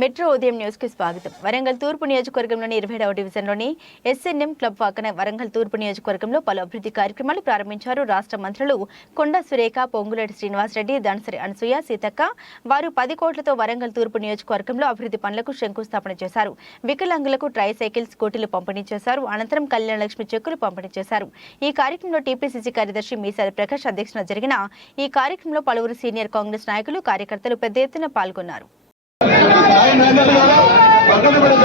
Metro ఉదయం న్యూస్కి స్వాగతం. వరంగల్ తూర్పు నియోజకవర్గంలోని ఇరవై డివిజన్లోని ఎస్ఎన్ఎం క్లబ్ పక్కన వరంగల్ తూర్పు నియోజకవర్గంలో పలు అభివృద్ధి కార్యక్రమాలు ప్రారంభించారు రాష్ట్ర మంత్రులు కొండ సురేఖ పొంగులేటి శ్రీనివాసరెడ్డి దానసరి అనసూయ సీతక్క. వారు పది కోట్లతో వరంగల్ తూర్పు నియోజకవర్గంలో అభివృద్ధి పనులకు శంకుస్థాపన చేశారు. వికలాంగులకు ట్రై సైకిల్ స్కూటీలు పంపిణీ చేశారు. అనంతరం కళ్యాణ లక్ష్మి చెక్కులు పంపిణీ చేశారు. ఈ కార్యక్రమంలో టీపీసీసీ కార్యదర్శి మీసాల ప్రకాష్ అధ్యక్షతన జరిగిన ఈ కార్యక్రమంలో పలువురు సీనియర్ కాంగ్రెస్ నాయకులు కార్యకర్తలు పెద్ద ఎత్తున పాల్గొన్నారు. ఆయన నాయకులు గారు పక్కన పడే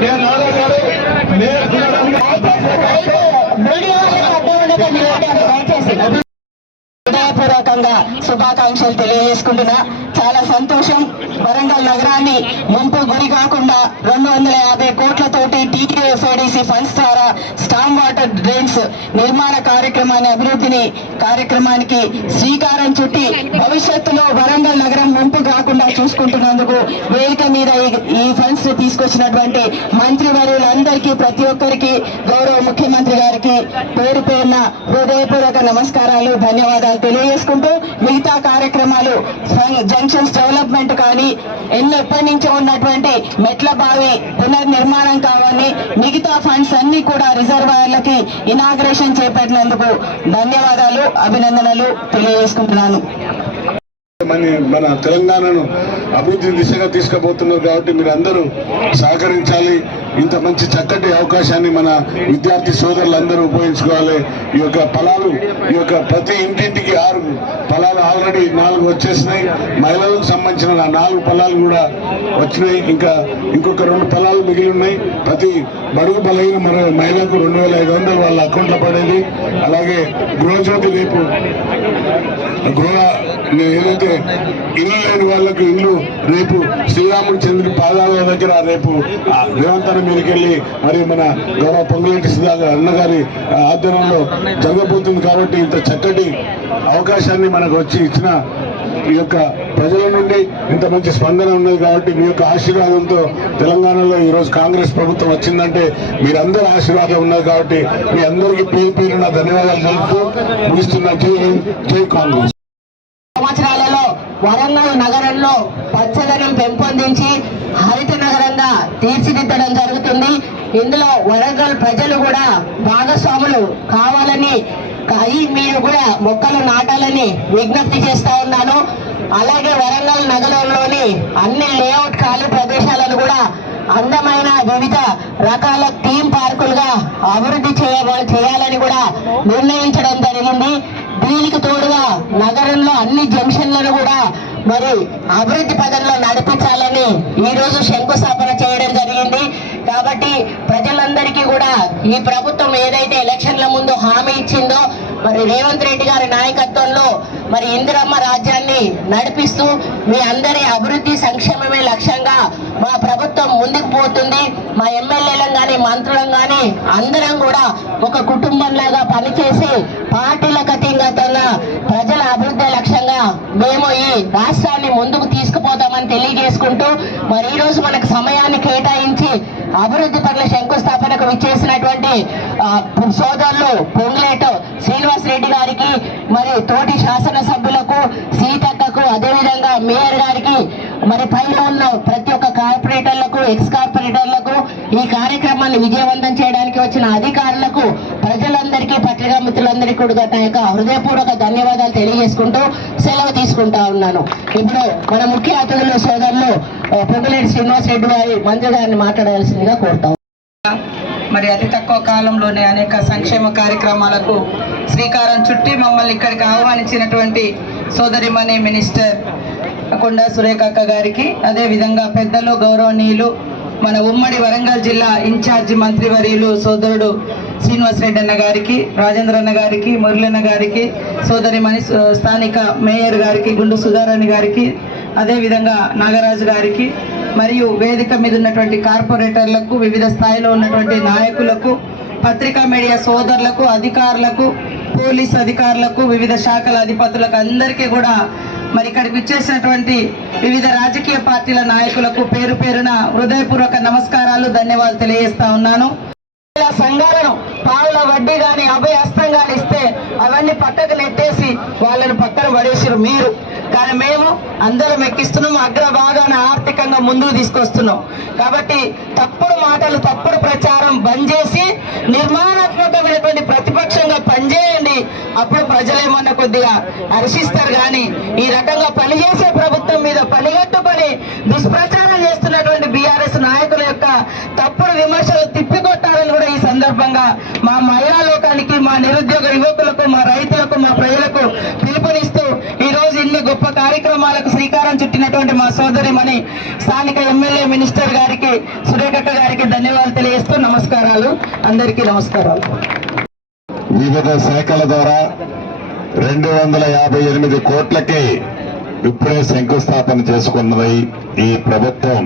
నేను నారా గారు నేను సందర్భంగా శుభాకాంక్షలు తెలియజేసుకుంటున్నా. చాలా సంతోషం. వరంగల్ నగరాన్ని ముంపు గురి కాకుండా రెండు వందల యాభై కోట్లతోటి T T F I D C funds ద్వారా స్టామ్ వాటర్ డ్రైన్స్ నిర్మాణ కార్యక్రమాన్ని అభివృద్ధిని కార్యక్రమానికి శ్రీకారం చుట్టి భవిష్యత్తులో వరంగల్ నగరం ముంపు కాకుండా చూసుకుంటున్నందుకు వేదిక మీద ఈ- ఈ ఫండ్స్ తీసుకొచ్చినటువంటి మంత్రి వర్యులందరికీ ప్రతి ఒక్కరికి గౌరవ ముఖ్యమంత్రి గారికి పేరు పేరున హృదయపూర్వక నమస్కారాలు ధన్యవాదాలు తెలియజేసుకుంటూ మిగతా కార్యక్రమాలు జంక్షన్స్ డెవలప్మెంట్ కానీ ఎన్నో ఎప్పటి నుంచో ఉన్నటువంటి మెట్ల బావి పునర్నిర్మాణం కావాలని మిగతా ఫండ్స్ అన్ని కూడా రిజర్వాయర్లకి ఇనాగ్రేషన్ చేపట్టినందుకు ధన్యవాదాలు అభినందనలు తెలియజేసుకుంటున్నాను. మన మన తెలంగాణను అభివృద్ధి దిశగా తీసుకుపోతున్నారు కాబట్టి మీరు అందరూ సహకరించాలి. ఇంత మంచి చక్కటి అవకాశాన్ని మన విద్యార్థి సోదరులందరూ ఉపయోగించుకోవాలి. ఈ యొక్క ఫలాలు ఈ యొక్క ప్రతి ఇంటింటికి ఆరు ఫలాలు ఆల్రెడీ నాలుగు వచ్చేసినాయి. మహిళలకు సంబంధించిన నాలుగు ఫలాలు కూడా వచ్చినాయి. ఇంకా ఇంకొక రెండు ఫలాలు మిగిలి ఉన్నాయి. ప్రతి బడుగు బలైన మన మహిళకు రెండు వేల ఐదు వందలు వాళ్ళ అకౌంట్లో పడేది. అలాగే గృహజ్యోతి రేపు గృహ ఏదైతే ఇల్లు లేని వాళ్ళకు ఇల్లు రేపు శ్రీరాముడు చంద్రుడి పాదాల దగ్గర రేపు ఆ మీదకెళ్ళి మరి మన గౌరవ పొంగులేటి సుధాకర్ అన్నగారి ఆ, ఆధ్వర్యంలో జరగబోతుంది కాబట్టి ఇంత చక్కటి అవకాశాన్ని మనకు వచ్చి ఇచ్చిన ఈ యొక్క ప్రజల నుండి ఇంత మంచి స్పందన ఉన్నది కాబట్టి మీ యొక్క ఆశీర్వాదంతో తెలంగాణలో ఈ రోజు కాంగ్రెస్ ప్రభుత్వం వచ్చిందంటే మీరందరూ ఆశీర్వాదం ఉన్నది కాబట్టి మీ అందరికీ పేరు పేరున ధన్యవాదాలు తెలుపుతూ ముగిస్తున్న జై జై కాంగ్రెస్. వరంగల్ నగరంలో పచ్చదనం పెంపొందించి హరిత నగరంగా తీర్చిదిద్దడం జరుగుతుంది. ఇందులో వరంగల్ ప్రజలు కూడా భాగస్వాములు కావాలని అయి మీరు కూడా మొక్కలు నాటాలని విజ్ఞప్తి చేస్తా ఉన్నాను. అలాగే వరంగల్ నగరంలోని అన్ని లేఅవుట్ ఖాళీ ప్రదేశాలను కూడా అందమైన వివిధ రకాల థీమ్ పార్కులుగా అభివృద్ధి చేయాలని కూడా నిర్ణయించడం జరిగింది. దీనికి తోడుగా నగరంలో అన్ని జంక్షన్లను కూడా మరి అభివృద్ధి పదంలో నడిపించాలని ఈ రోజు శంకుస్థాపన చేయడం జరిగింది. కాబట్టి ప్రజలందరికీ కూడా ఈ ప్రభుత్వం ఏదైతే ఎలక్షన్ల ముందు హామీ ఇచ్చిందో మరి రేవంత్ రెడ్డి గారి నాయకత్వంలో మరి ఇందిరమ్మ రాజ్యాన్ని నడిపిస్తూ మీ అందరి అభివృద్ధి సంక్షేమమే లక్ష్యంగా మా ప్రభుత్వం ముందుకు పోతుంది. మా ఎమ్మెల్యేలం కానీ మంత్రులం కానీ అందరం కూడా ఒక కుటుంబంలాగా పనిచేసి పార్టీలకు అతీతంగా ప్రజల అభివృద్ధి లక్ష్యంగా మేము ఈ రాష్ట్రాన్ని ముందుకు తీసుకుపోతామని తెలియజేసుకుంటూ మరి ఈరోజు మనకు సమయాన్ని కేటాయించి అభివృద్ధి పనుల శంకుస్థాపనకు విచ్చేసినటువంటి సోదరులు పొంగులేట శ్రీనివాస్ రెడ్డి గారికి మరి తోటి శాసనసభ్యులకు సీతక్కకు అదేవిధంగా మే మరి పైన ఉన్న ప్రతి ఒక్క కార్పొరేటర్లకు ఎక్స్ కార్పొరేటర్లకు ఈ కార్యక్రమాన్ని విజయవంతం చేయడానికి వచ్చిన అధికారులకు ప్రజలందరికీ పత్రికా మిత్రులందరికీ కూడా నా యొక్క హృదయపూర్వక ధన్యవాదాలు తెలియజేసుకుంటూ సెలవు తీసుకుంటా ఉన్నాను. ఇప్పుడు మన ముఖ్య అతిథులు సోదరులు పొంగులేటి శ్రీనివాస్ రెడ్డి వారి మంత్రి గారిని మాట్లాడాల్సిందిగా కోరుతాం మరి అతి తక్కువ కాలంలోనే అనేక సంక్షేమ కార్యక్రమాలకు శ్రీకారం చుట్టి మమ్మల్ని ఇక్కడికి ఆహ్వానించినటువంటి సోదరిమణి మినిస్టర్ కొండా సురేఖక్క గారికి అదే విధంగా పెద్దలు గౌరవనీయులు మన ఉమ్మడి వరంగల్ జిల్లా ఇన్ఛార్జి మంత్రివర్యులు సోదరుడు శ్రీనివాస్ రెడ్డి అన్న గారికి రాజేంద్ర అన్న గారికి మురళన్న గారికి సోదరిమణి మణి స్థానిక మేయర్ గారికి గుండు సుధారాణి గారికి అదేవిధంగా నాగరాజు గారికి మరియు వేదిక మీద ఉన్నటువంటి కార్పొరేటర్లకు వివిధ స్థాయిలో ఉన్నటువంటి నాయకులకు పత్రికా మీడియా సోదరులకు అధికారులకు పోలీస్ అధికారులకు వివిధ శాఖల అధిపతులకు అందరికీ కూడా మరి ఇక్కడికి విచ్చేసినటువంటి వివిధ రాజకీయ పార్టీల నాయకులకు పేరు పేరున హృదయపూర్వక నమస్కారాలు ధన్యవాదాలు తెలియజేస్తా ఉన్నాను. సంఘాలను పావుల వడ్డీ గాని అభయ హస్తం ఇస్తే అవన్నీ పక్కకు నెట్టేసి వాళ్ళని పక్కన పడేసారు మీరు. కానీ మేము అందరం ఎక్కిస్తున్నాం అగ్రభాగాన ఆర్థికంగా ముందుకు తీసుకొస్తున్నాం. కాబట్టి తప్పుడు మాటలు తప్పుడు ప్రచారం బంద్ చేసి నిర్మాణాత్మకమైనటువంటి ప్రతిపక్షంగా పనిచేయాలి అప్పుడు ప్రజలేమన్నా కొద్దిగా హర్షిస్తారు కానీ ఈ రకంగా పనిచేసే ప్రభుత్వం మీద పనిగట్టుకొని దుష్ప్రచారం చేస్తున్నటువంటి బీఆర్ఎస్ నాయకుల యొక్క తప్పుడు విమర్శలు తిప్పికొట్టాలని కూడా ఈ సందర్భంగా మా మహిళా లోకానికి మా నిరుద్యోగ యువకులకు మా రైతులకు మా ప్రజలకు పిలుపునిస్తూ ఈ రోజు ఇన్ని గొప్ప కార్యక్రమాలకు శ్రీకారం చుట్టినటువంటి మా సోదరిమణి స్థానిక ఎమ్మెల్యే మినిస్టర్ గారికి సురేఖక్క గారికి ధన్యవాదాలు తెలియజేస్తూ నమస్కారాలు. అందరికీ నమస్కారాలు. వివిధ శాఖల ద్వారా రెండు వందల యాభై ఎనిమిది కోట్లకి ఇప్పుడే శంకుస్థాపన చేసుకున్నది ఈ ప్రభుత్వం.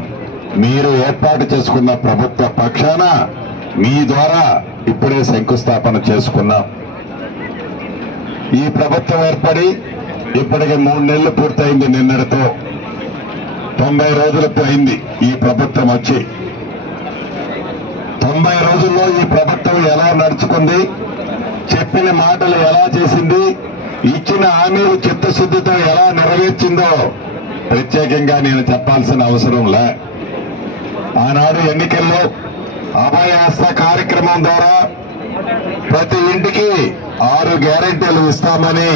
మీరు ఏర్పాటు చేసుకున్న ప్రభుత్వ పక్షాన మీ ద్వారా ఇప్పుడే శంకుస్థాపన చేసుకున్నాం. ఈ ప్రభుత్వం ఏర్పడి ఇప్పటికి మూడు నెలలు పూర్తయింది నిన్నటితో. తొంభై రోజులు పోయింది ఈ ప్రభుత్వం వచ్చి. తొంభై రోజుల్లో ఈ ప్రభుత్వం ఎలా నడుచుకుంది? చెప్పిన మాటలు ఎలా చేసింది? ఇచ్చిన హామీలు చిత్తశుద్ధితో ఎలా నెరవేర్చిందో ప్రత్యేకంగా నేను చెప్పాల్సిన అవసరం లే. ఆనాడు ఎన్నికల్లో అభయహస్త కార్యక్రమం ద్వారా ప్రతి ఇంటికి ఆరు గ్యారెంటీలు ఇస్తామని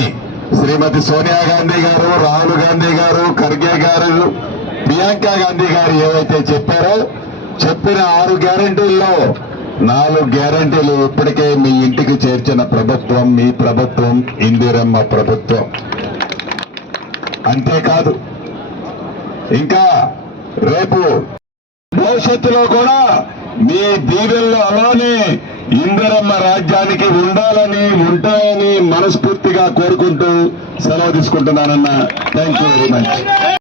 శ్రీమతి సోనియా గాంధీ గారు రాహుల్ గాంధీ గారు ఖర్గే గారు ప్రియాంక గాంధీ గారు ఏవైతే చెప్పారో చెప్పిన ఆరు గ్యారెంటీల్లో నాలుగు గ్యారెంటీలు ఇప్పటికే మీ ఇంటికి చేర్చిన ప్రభుత్వం మీ ప్రభుత్వం ఇందిరమ్మ ప్రభుత్వం. అంతేకాదు ఇంకా రేపు భవిష్యత్తులో కూడా మీ దీవెల్లో అలానే ఇందిరమ్మ రాజ్యానికి ఉండాలని ఉంటాయని మనస్ఫూర్తిగా కోరుకుంటూ సెలవు తీసుకుంటున్నానన్న. Thank you very much